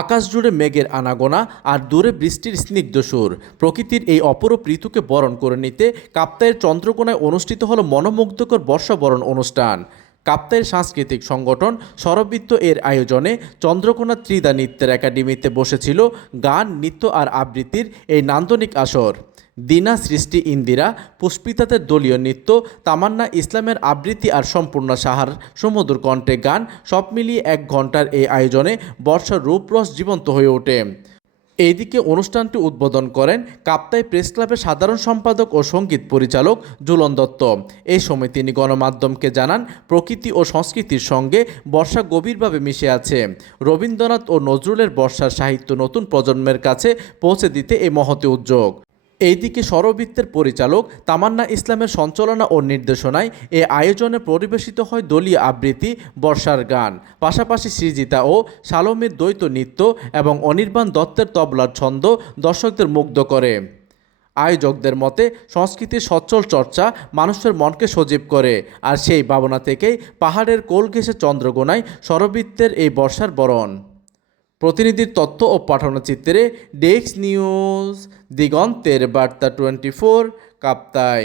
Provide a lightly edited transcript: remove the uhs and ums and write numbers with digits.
আকাশ জুড়ে মেঘের আনাগোনা আর দূরে বৃষ্টির স্নিগ্ধ সুর। প্রকৃতির এই অপরূপ ঋতুকে বরণ করে নিতে কাপ্তাইয়ের চন্দ্রকোনায় অনুষ্ঠিত হলো মনোমুগ্ধকর বর্ষবরণ অনুষ্ঠান। কাপ্তাইয়ের সাংস্কৃতিক সংগঠন স্বরবৃত্ত এর আয়োজনে চন্দ্রকোনা ত্রিদা নৃত্যের একাডেমিতে বসেছিল গান, নৃত্য আর আবৃত্তির এই নান্দনিক আসর। দিনা, সৃষ্টি, ইন্দিরা, পুষ্পিতাদের দলীয় নৃত্য, তামান্না ইসলামের আবৃত্তি আর সম্পূর্ণ সাহার সুমধুর কণ্ঠে গান, সব মিলিয়ে 1 ঘন্টার এই আয়োজনে বর্ষার রূপরস জীবন্ত হয়ে ওঠে। এইদিকে অনুষ্ঠানটি উদ্বোধন করেন কাপ্তাই প্রেস ক্লাবের সাধারণ সম্পাদক ও সঙ্গীত পরিচালক ঝুলন দত্ত। এই সময় তিনি গণমাধ্যমকে জানান, প্রকৃতি ও সংস্কৃতির সঙ্গে বর্ষা গভীরভাবে মিশে আছে। রবীন্দ্রনাথ ও নজরুলের বর্ষার সাহিত্য নতুন প্রজন্মের কাছে পৌঁছে দিতে এই মহতি উদ্যোগ। এইদিকে স্বরবৃত্তের পরিচালক তামান্না ইসলামের সঞ্চালনা ও নির্দেশনায় এ আয়োজনে পরিবেশিত হয় দলীয় আবৃত্তি, বর্ষার গান, পাশাপাশি সৃজিতা ও শালমীর দ্বৈত নৃত্য এবং অনির্বাণ দত্তের তবলার ছন্দ দর্শকদের মুগ্ধ করে। আয়োজকদের মতে, সংস্কৃতির সচ্ছল চর্চা মানুষের মনকে সজীব করে, আর সেই ভাবনা থেকেই পাহাড়ের কোল ঘেঁষে চন্দ্রকোনায় স্বরবৃত্তের এই বর্ষার বরণ। প্রতিনিধির তথ্য ও পাঠানো চিত্রে ডেস্ক নিউজ, দিগন্তের বার্তা 24, কাপ্তাই।